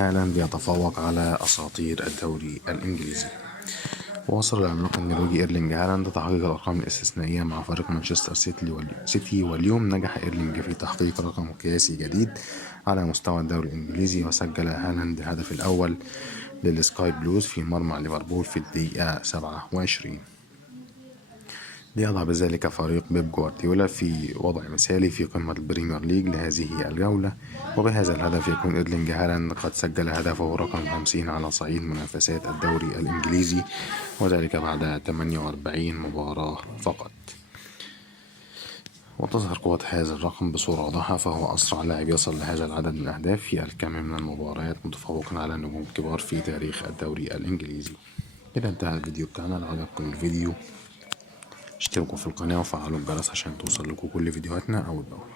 هالاند يتفوق على أساطير الدوري الإنجليزي. وصل العملاق النرويجي إيرلينج هالاند تحقيق الأرقام الاستثنائية مع فريق مانشستر سيتي، واليوم نجح إيرلينج في تحقيق رقم قياسي جديد على مستوى الدوري الإنجليزي، وسجل هالاند الهدف الأول للسكاي بلوز في مرمى ليفربول في الدقيقة 27، ليضع بذلك فريق بيب جوارديولا في وضع مثالي في قمة البريمير ليج لهذه الجولة. وبهذا الهدف يكون إيرلينج هالاند قد سجل هدفه رقم 50 على صعيد منافسات الدوري الإنجليزي، وذلك بعد 48 مباراة فقط. وتظهر قوة هذا الرقم بصورة واضحة، فهو أسرع لاعب يصل لهذا العدد من الأهداف في الكم من المباريات، متفوقا على نجوم كبار في تاريخ الدوري الإنجليزي. كده انتهى الفيديو بتاعنا. لو عجبكم الفيديو اشتركوا في القناة وفعلوا الجرس عشان توصل لكم كل فيديوهاتنا أول بأول.